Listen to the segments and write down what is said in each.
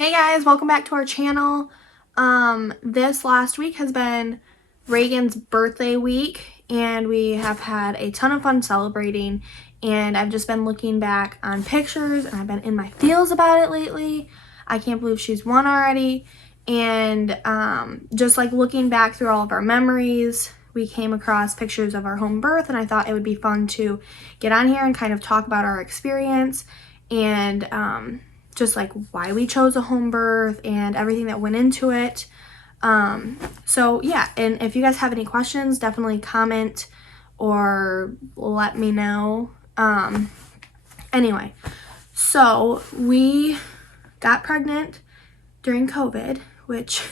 Hey guys, welcome back to our channel. This last week has been Reagan's birthday week and we have had a ton of fun celebrating, and I've just been looking back on pictures and I've been in my feels about it lately. I can't believe she's 1 already, and just like looking back through all of our memories, we came across pictures of our home birth, and I thought it would be fun to get on here and kind of talk about our experience and just like why we chose a home birth and everything that went into it. So yeah, and if you guys have any questions, definitely comment or let me know. Anyway, so we got pregnant during COVID, which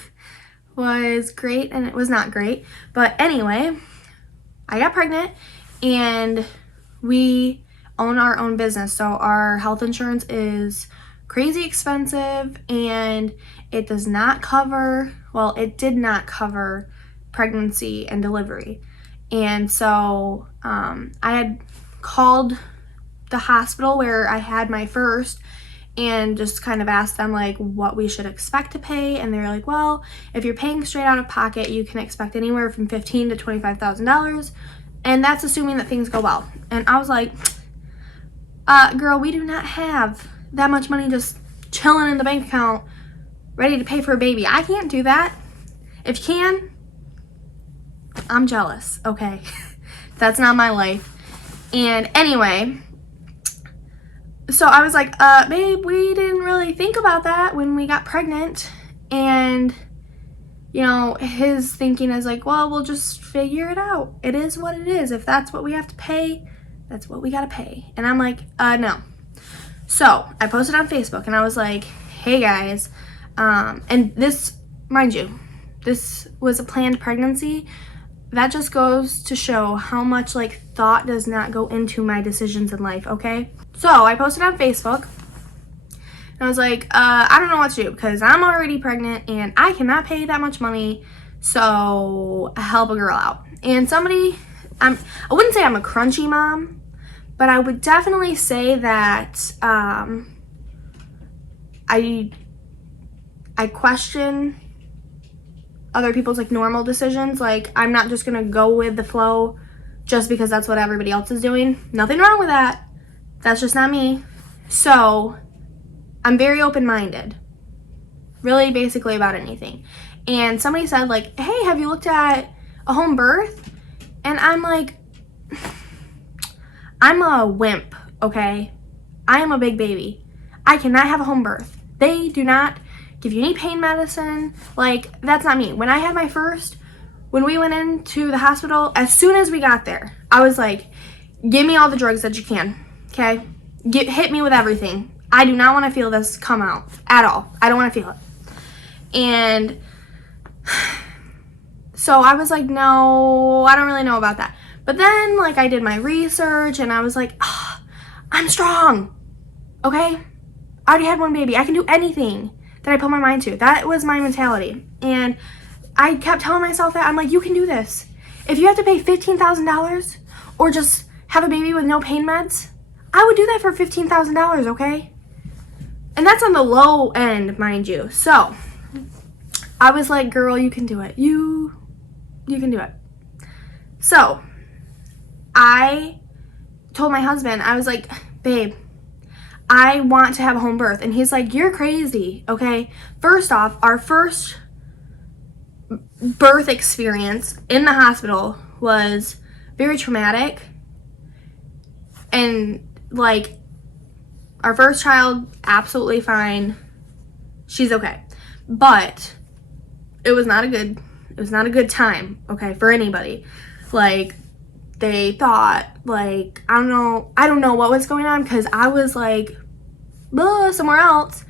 was great and it was not great. But anyway, I got pregnant and we own our own business. So our health insurance is crazy expensive and it does not cover, well, it did not cover pregnancy and delivery. And so I had called the hospital where I had my first and just kind of asked them like what we should expect to pay, and they were like, well, if you're paying straight out of pocket, you can expect anywhere from $15,000 to $25,000, and that's assuming that things go well. And I was like, girl, we do not have that much money just chilling in the bank account ready to pay for a baby. I can't do that. If you can, I'm jealous, okay? That's not my life. And anyway, so I was like, babe, we didn't really think about that when we got pregnant. And you know, his thinking is like, well, we'll just figure it out. It is what it is. If that's what we have to pay, that's what we gotta pay. And I'm like, no. So I posted on Facebook and I was like, hey guys, and this, mind you, this was a planned pregnancy. That just goes to show how much like thought does not go into my decisions in life, okay? So I posted on Facebook and I was like, I don't know what to do because I'm already pregnant and I cannot pay that much money, so help a girl out. And somebody, I wouldn't say I'm a crunchy mom, but I would definitely say that I question other people's like normal decisions. Like, I'm not just gonna go with the flow just because that's what everybody else is doing. Nothing wrong with that. That's just not me. So I'm very open-minded, really basically about anything. And somebody said like, hey, have you looked at a home birth? And I'm like, I'm a wimp, okay? I am a big baby. I cannot have a home birth. They do not give you any pain medicine. Like, that's not me. When I had my first, when we went into the hospital, as soon as we got there, I was like, give me all the drugs that you can, okay? Hit me with everything. I do not want to feel this come out at all. I don't want to feel it. And so I was like, no, I don't really know about that. But then, like, I did my research and I was like, I'm strong, okay? I already had one baby. I can do anything that I put my mind to. That was my mentality. And I kept telling myself that. I'm like, you can do this. If you have to pay $15,000 or just have a baby with no pain meds, I would do that for $15,000, okay? And that's on the low end, mind you. So I was like, girl, you can do it. You can do it. So I told my husband, I was like, babe, I want to have a home birth. And he's like, you're crazy, okay? First off, our first birth experience in the hospital was very traumatic. And like, our first child, absolutely fine. She's okay. But it was not a good time, okay, for anybody. Like, they thought, like, I don't know what was going on, because I was like, somewhere else,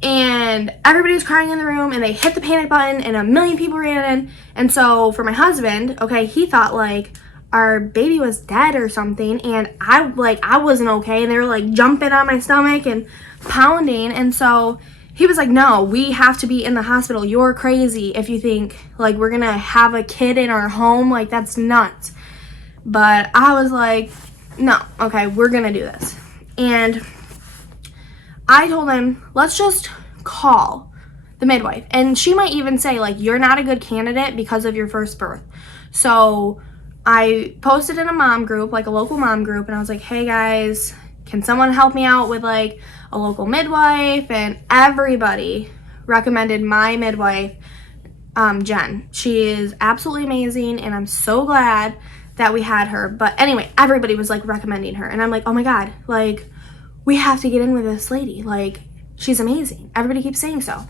and everybody was crying in the room, and they hit the panic button, and a million people ran in, and so for my husband, okay, he thought, like, our baby was dead or something, and I wasn't okay, and they were, like, jumping on my stomach and pounding, and so he was like, no, we have to be in the hospital. You're crazy if you think, like, we're gonna have a kid in our home. Like, that's nuts. But I was like, no, okay, we're gonna do this. And I told him, let's just call the midwife. And she might even say, like, you're not a good candidate because of your first birth. So I posted in a mom group, like a local mom group, and I was like, hey guys, can someone help me out with like a local midwife? And everybody recommended my midwife, Jen. She is absolutely amazing, and I'm so glad that we had her. But anyway, everybody was like recommending her, and I'm like, oh my god, like, we have to get in with this lady. Like, she's amazing. Everybody keeps saying so.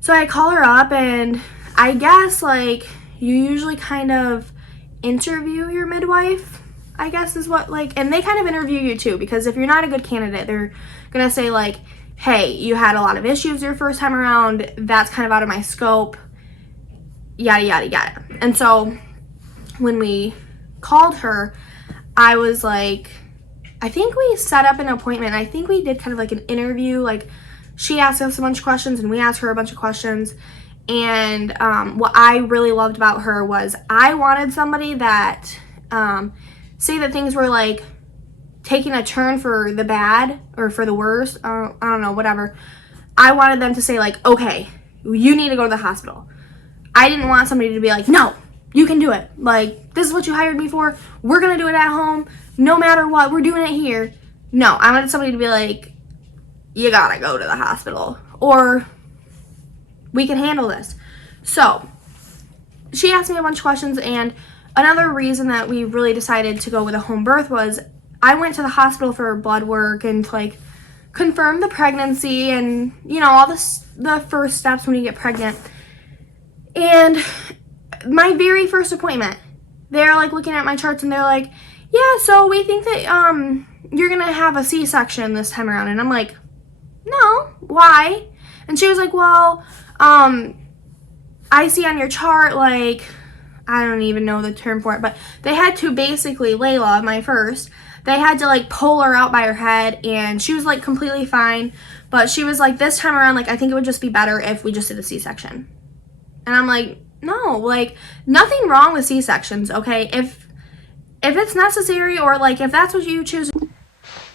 So I call her up, and I guess like you usually kind of interview your midwife, I guess is what, like, and they kind of interview you too, because if you're not a good candidate, they're gonna say like, hey, you had a lot of issues your first time around, that's kind of out of my scope, yada yada yada. And so when we called her, I was like, I think we set up an appointment. I think we did kind of like an interview, like she asked us a bunch of questions and we asked her a bunch of questions. And what I really loved about her was I wanted somebody that, say that things were like taking a turn for the bad or for the worst, I don't know, whatever. I wanted them to say like, okay, you need to go to the hospital. I didn't want somebody to be like, no, you can do it. Like, this is what you hired me for. We're going to do it at home. No matter what, we're doing it here. No, I wanted somebody to be like, you gotta go to the hospital, or we can handle this. So she asked me a bunch of questions, and another reason that we really decided to go with a home birth was I went to the hospital for blood work and to like confirm the pregnancy and, you know, all this, the first steps when you get pregnant. And my very first appointment, they're like looking at my charts and they're like, yeah, so we think that you're gonna have a C-section this time around. And I'm like, no, why? And she was like, well, I see on your chart, like, I don't even know the term for it, but they had to basically, Layla, my first, they had to like pull her out by her head, and she was like completely fine, but she was like, this time around, like, I think it would just be better if we just did a C-section. And I'm like, no, like, nothing wrong with C-sections, okay? If it's necessary, or like if that's what you choose.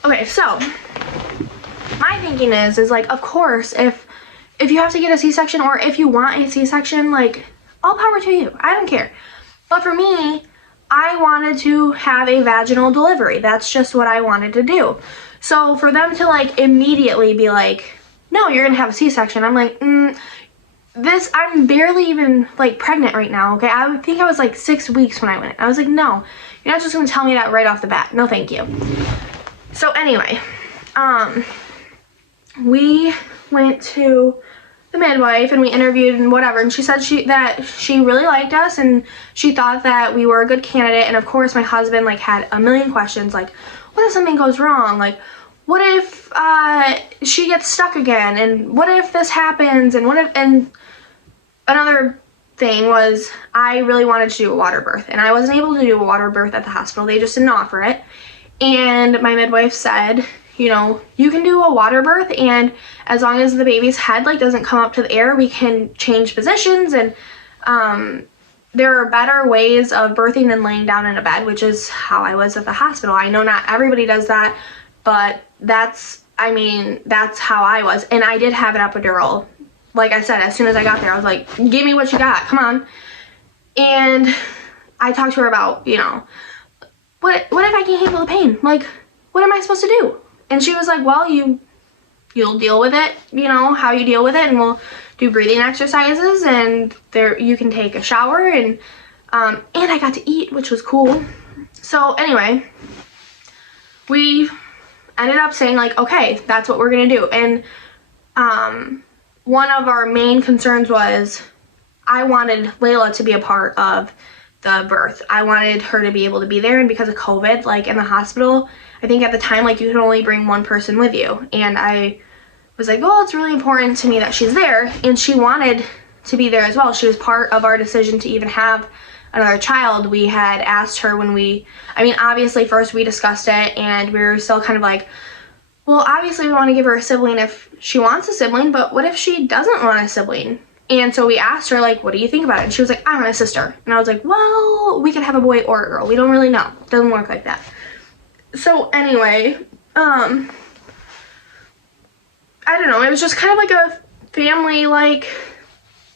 Okay, so my thinking is like, of course, if you have to get a C-section, or if you want a C-section, like, all power to you. I don't care. But for me, I wanted to have a vaginal delivery. That's just what I wanted to do. So for them to like immediately be like, no, you're gonna have a C-section, I'm like, I'm barely even like pregnant right now, okay? I would think I was like 6 weeks when I went. I was like, no, you're not just gonna tell me that right off the bat. No, thank you. So anyway, we went to the midwife and we interviewed and whatever, and she said that she really liked us and she thought that we were a good candidate. And of course my husband like had a million questions, like, what if something goes wrong? Like, what if she gets stuck again? And what if this happens? And what if, and another thing was I really wanted to do a water birth, and I wasn't able to do a water birth at the hospital. They just didn't offer it. And my midwife said, you know, you can do a water birth, and as long as the baby's head like doesn't come up to the air, we can change positions. And there are better ways of birthing than laying down in a bed, which is how I was at the hospital. I know not everybody does that, but that's how I was. And I did have an epidural. Like I said, as soon as I got there, I was like, give me what you got, come on. And I talked to her about, you know, what if I can't handle the pain? Like, what am I supposed to do? And she was like, well, you'll deal with it, you know, how you deal with it, and we'll do breathing exercises, and you can take a shower, and I got to eat, which was cool. So anyway, we ended up saying like, okay, that's what we're gonna do. And one of our main concerns was I wanted Layla to be a part of the birth. I wanted her to be able to be there, and because of COVID, like in the hospital, I think at the time, like, you could only bring one person with you. And I was like, well, it's really important to me that she's there, and she wanted to be there as well. She was part of our decision to even have another child. We had asked her when obviously first we discussed it, and we were still kind of like, well, obviously we want to give her a sibling if she wants a sibling, but what if she doesn't want a sibling? And so we asked her, like, what do you think about it? And she was like, I want a sister. And I was like, well, we could have a boy or a girl. We don't really know. It doesn't work like that. So anyway, I I don't know, it was just kind of like a family like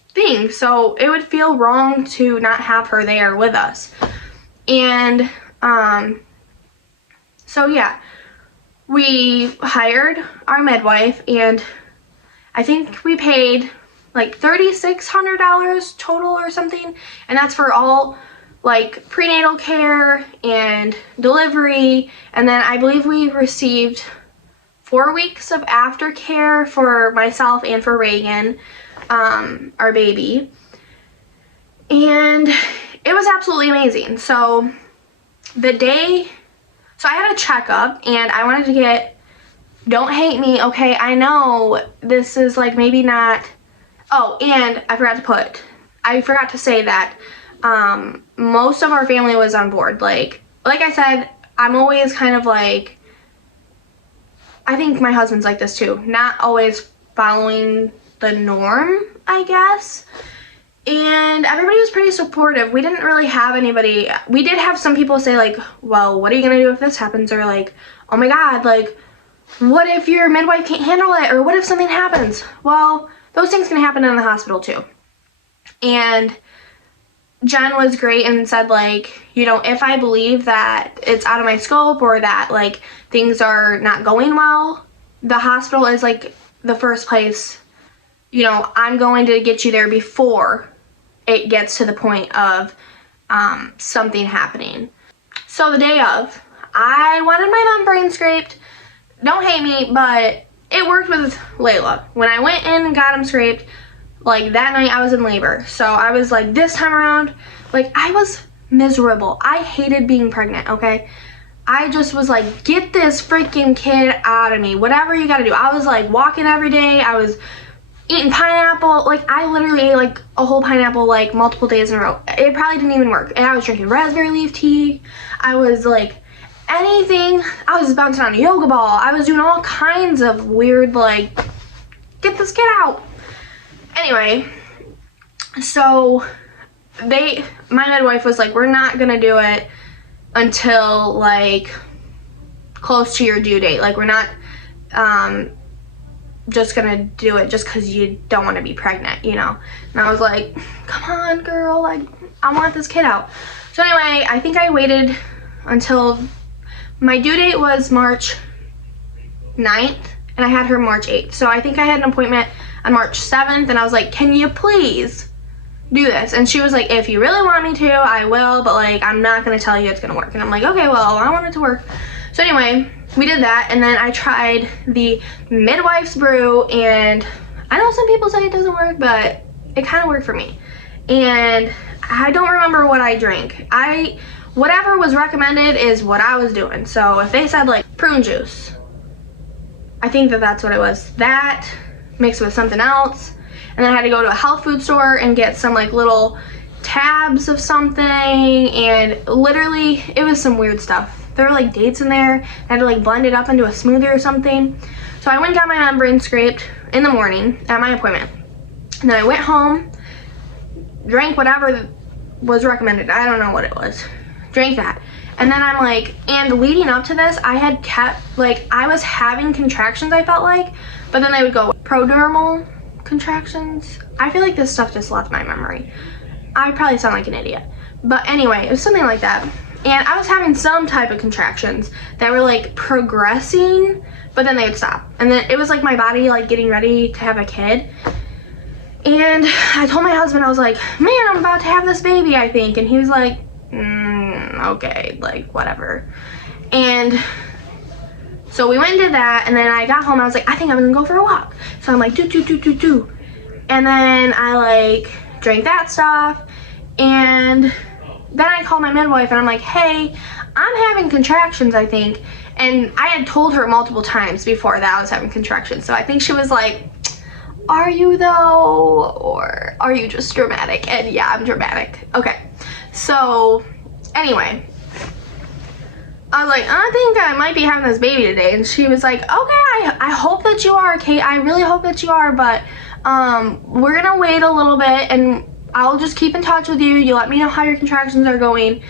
thing, so it would feel wrong to not have her there with us. And so yeah, we hired our midwife, and I think we paid like $3,600 total or something, and that's for all like prenatal care and delivery. And then I believe we received 4 weeks of aftercare for myself and for Reagan, our baby, and it was absolutely amazing. So I had a checkup, and I wanted to get, don't hate me, okay, I know this is like maybe not, oh, and I forgot to say that most of our family was on board. Like I said, I'm always kind of like, I think my husband's like this too, not always following the norm, I guess. And everybody was pretty supportive. We didn't really have anybody, we did have some people say like, well, what are you gonna do if this happens? Or like, oh my God, like, what if your midwife can't handle it? Or what if something happens? Well, those things can happen in the hospital too. And Jen was great and said like, you know, if I believe that it's out of my scope or that like things are not going well, the hospital is like the first place, you know, I'm going to get you there before it gets to the point of something happening. So the day of, I wanted my membrane scraped. Don't hate me, but it worked with Layla. When I went in and got him scraped, like that night I was in labor. So I was like, this time around, like I was miserable. I hated being pregnant, okay? I just was like, get this freaking kid out of me. Whatever you gotta do. I was like walking every day. I was eating pineapple. Like I literally ate like a whole pineapple like multiple days in a row. It probably didn't even work. And I was drinking raspberry leaf tea. I was like anything. I was bouncing on a yoga ball. I was doing all kinds of weird like, get this kid out. Anyway, so my midwife was like, we're not gonna do it until like close to your due date. Like we're not just gonna do it just because you don't want to be pregnant, you know. And I was like, come on girl, like I want this kid out. So anyway, I think I waited until my due date was March 9th and I had her March 8th. So I think I had an appointment on March 7th, and I was like, can you please do this? And she was like, if you really want me to, I will, but like I'm not gonna tell you it's gonna work. And I'm like, okay, well, I want it to work. So anyway, we did that, and then I tried the midwife's brew, and I know some people say it doesn't work, but it kind of worked for me. And I don't remember what I drank. Whatever was recommended is what I was doing. So if they said like prune juice, I think that's what it was. That mixed with something else, and then I had to go to a health food store and get some like little tabs of something, and literally it was some weird stuff. There were like dates in there. I had to like blend it up into a smoothie or something. So I went and got my membrane scraped in the morning at my appointment, and then I went home, drank whatever was recommended. I don't know what it was. Drank that. And then I'm like, and leading up to this, I had kept, like, I was having contractions, I felt like, but then they would go prodromal contractions. I feel like this stuff just left my memory. I probably sound like an idiot. But anyway, it was something like that. And I was having some type of contractions that were like progressing, but then they would stop. And then it was like my body like getting ready to have a kid. And I told my husband, I was like, man, I'm about to have this baby, I think. And he was like, okay, like whatever. And so we went and did that, and then I got home, I was like, I think I'm gonna go for a walk. So I'm like, do. And then I like drank that stuff, and then I called my midwife and I'm like, hey, I'm having contractions, I think. And I had told her multiple times before that I was having contractions. So I think she was like, are you though? Or are you just dramatic? And yeah, I'm dramatic. Okay. So anyway, I was like, I think I might be having this baby today. And she was like, okay, I hope that you are, Kate. I really hope that you are, but we're gonna wait a little bit and I'll just keep in touch with you. You let me know how your contractions are going.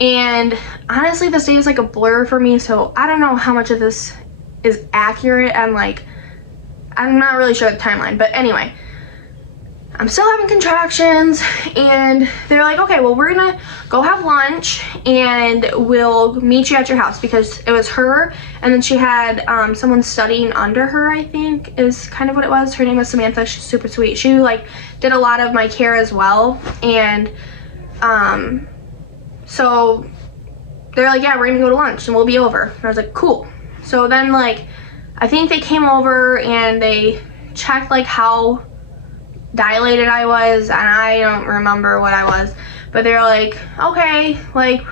And honestly, this day is like a blur for me, so I don't know how much of this is accurate, and like, I'm not really sure the timeline, but anyway, I'm still having contractions, and they're like, okay, well, we're gonna go have lunch and we'll meet you at your house, because it was her, and then she had someone studying under her, I think is kind of what it was. Her name was Samantha. She's super sweet. She like did a lot of my care as well, and so they're like, yeah, we're gonna go to lunch and we'll be over. And I was like, cool. So then like, I think they came over and they checked like how dilated I was, and I don't remember what I was, but they're like, okay, like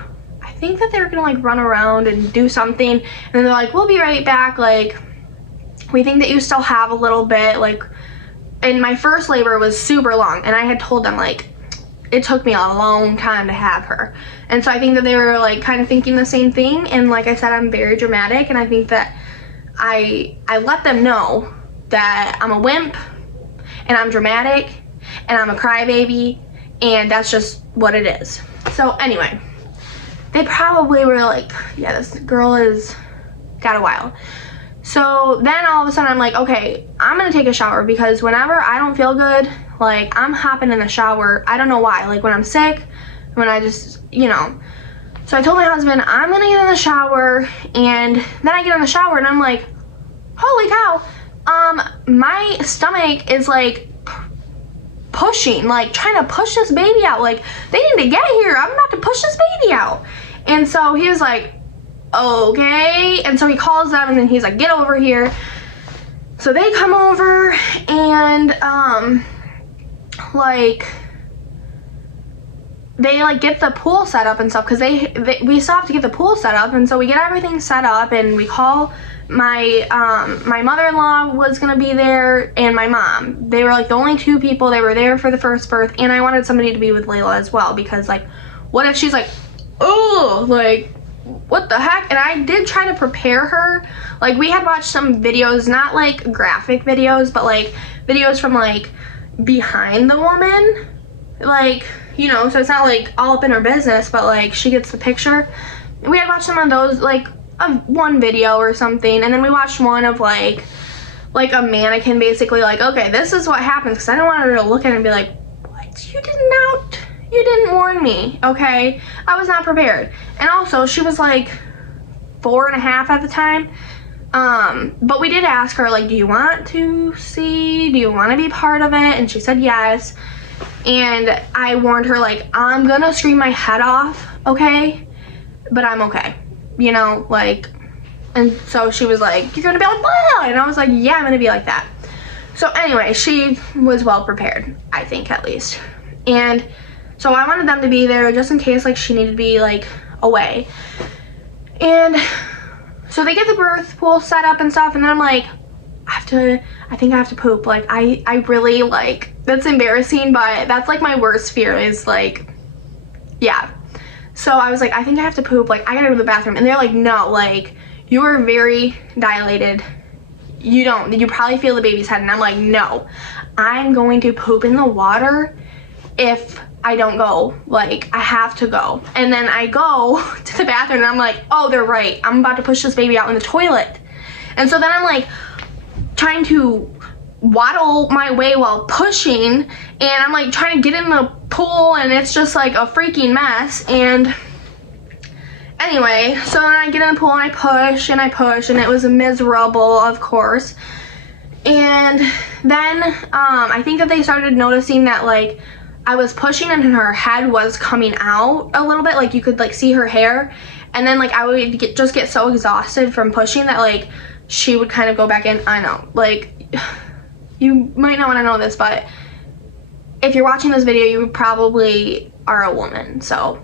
I think that they're gonna like run around and do something, and then they're like, we'll be right back, like we think that you still have a little bit, like, and my first labor was super long, and I had told them like it took me a long time to have her, and so I think that they were like kind of thinking the same thing. And like I said, I'm very dramatic, and I think that I let them know that I'm a wimp, and I'm dramatic, and I'm a crybaby, and that's just what it is. So anyway, they probably were like, yeah, this girl is got a while. So then all of a sudden I'm like, okay, I'm gonna take a shower, because whenever I don't feel good, like I'm hopping in the shower. I don't know why, like when I'm sick, when I just, you know. So I told my husband, I'm gonna get in the shower, and then I get in the shower and I'm like, holy cow, my stomach is like pushing, like trying to push this baby out. Like they need to get here. I'm about to push this baby out. And so he was like, okay. And so he calls them, and then he's like, get over here. So they come over, and like they like get the pool set up and stuff, because we still have to get the pool set up. And so we get everything set up, and we call my my mother-in-law was gonna be there, and my mom. They were like the only two people. They were there for the first birth, and I wanted somebody to be with Layla as well, because like what if she's like, oh, like what the heck. And I did try to prepare her. Like we had watched some videos, not like graphic videos, but like videos from like behind the woman, like, you know, so it's not like all up in her business, but like she gets the picture. We had watched some of those, like one video or something, and then we watched one of like a mannequin basically, like, okay, this is what happens, because I don't want her to look at it and be like, what, you didn't warn me. Okay, I was not prepared. And also she was like 4.5 at the time, but we did ask her like, do you want to see, do you want to be part of it? And she said yes. And I warned her like, I'm gonna scream my head off, okay, but I'm okay, you know, like. And so she was like, you're gonna be like, blah, and I was like, yeah, I'm gonna be like that. So anyway, she was well prepared, I think, at least. And so I wanted them to be there just in case like she needed to be like away. And so they get the birth pool set up and stuff, and then I'm like, I think I have to poop. Like I really, like, that's embarrassing, but that's like my worst fear is like, yeah. So I was like, I think I have to poop, like I gotta go to the bathroom. And they're like, no, like you are very dilated, you probably feel the baby's head. And I'm like, no, I'm going to poop in the water if I don't go, like I have to go. And then I go to the bathroom, and I'm like, oh, they're right, I'm about to push this baby out in the toilet. And so then I'm like trying to waddle my way while pushing, and I'm like trying to get in the pool, and it's just like a freaking mess. And anyway, so then I get in the pool, and I push, and it was miserable, of course. And then I think that they started noticing that like I was pushing, and her head was coming out a little bit, like you could like see her hair. And then like I would just get so exhausted from pushing that like she would kind of go back in. I know, like, you might not want to know this, but if you're watching this video, you probably are a woman, so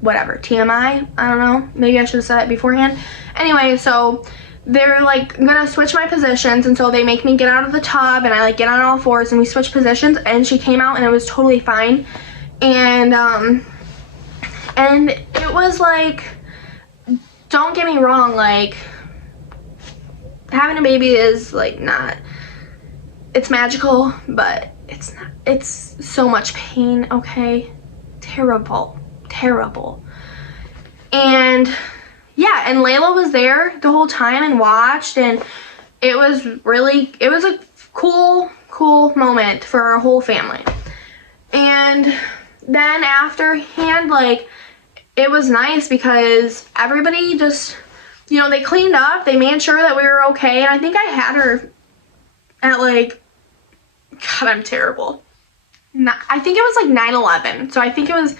whatever, TMI, I don't know, maybe I should have said it beforehand. Anyway, so they're like gonna switch my positions, and so they make me get out of the tub, and I like get on all fours, and we switch positions, and she came out, and it was totally fine. And it was like, don't get me wrong, like having a baby is like not, it's magical, but it's not, it's so much pain, okay? Terrible. And yeah, and Layla was there the whole time and watched, and it was a cool moment for our whole family. And then afterhand, like, it was nice because everybody just, you know, they cleaned up, they made sure that we were okay, and I think I had her at like, God, I'm terrible. I think it was like 9/11, so I think it was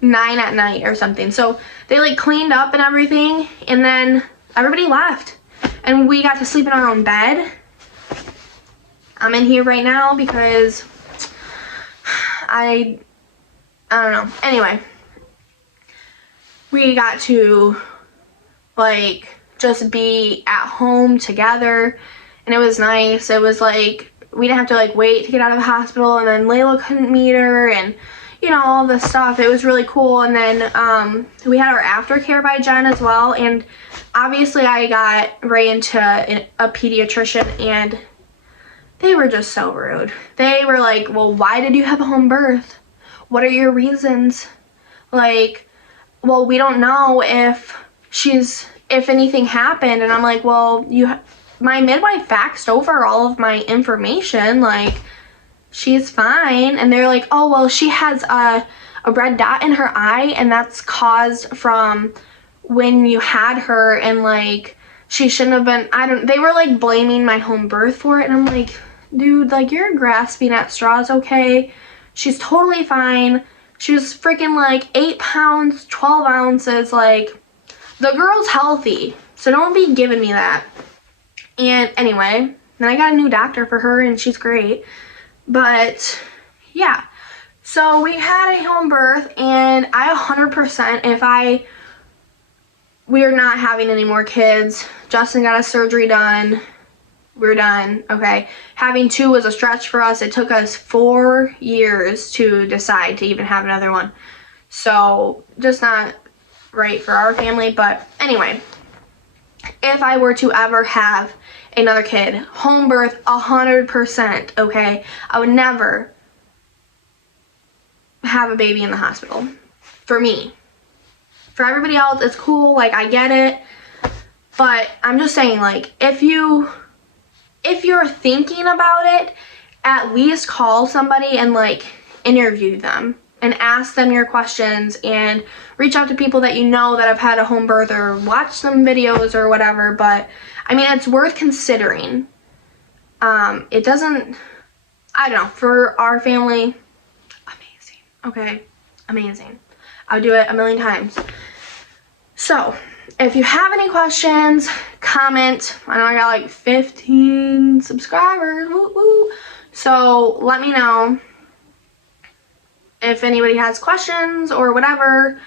9 at night or something. So they like cleaned up and everything, and then everybody left, and we got to sleep in our own bed. I'm in here right now because I don't know. Anyway, we got to like just be at home together, and it was nice. It was like we didn't have to like wait to get out of the hospital, and then Layla couldn't meet her, and you know, all this stuff. It was really cool. And then we had our aftercare by Jen as well, and obviously I got Ray into a pediatrician, and they were just so rude. They were like, well, why did you have a home birth? What are your reasons? Like, well, we don't know if anything happened. And I'm like, well, my midwife faxed over all of my information, like, she's fine. And they're like, oh, well, she has a red dot in her eye, and that's caused from when you had her, and like, she shouldn't have been, they were like blaming my home birth for it. And I'm like, dude, like, you're grasping at straws, okay? She's totally fine. She was freaking like 8 pounds, 12 ounces, like, the girl's healthy, so don't be giving me that. And anyway, then I got a new doctor for her, and she's great. But yeah, so we had a home birth, and I 100%, we're not having any more kids. Justin got a surgery done. We're done, okay? Having 2 was a stretch for us. It took us 4 years to decide to even have another one. So just not right for our family. But anyway, if I were to ever have another kid, home birth 100%, okay? I would never have a baby in the hospital. For me. For everybody else, it's cool, like, I get it. But I'm just saying, like, if you're thinking about it, at least call somebody and like interview them and ask them your questions, and reach out to people that you know that have had a home birth, or watch some videos or whatever. But I mean, it's worth considering. It doesn't, I don't know, for our family, amazing, okay? Amazing. I'll do it a million times. So if you have any questions, comment. I know I got like 15 subscribers, woo woo. So let me know if anybody has questions or whatever.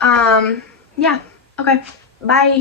Yeah, okay, bye.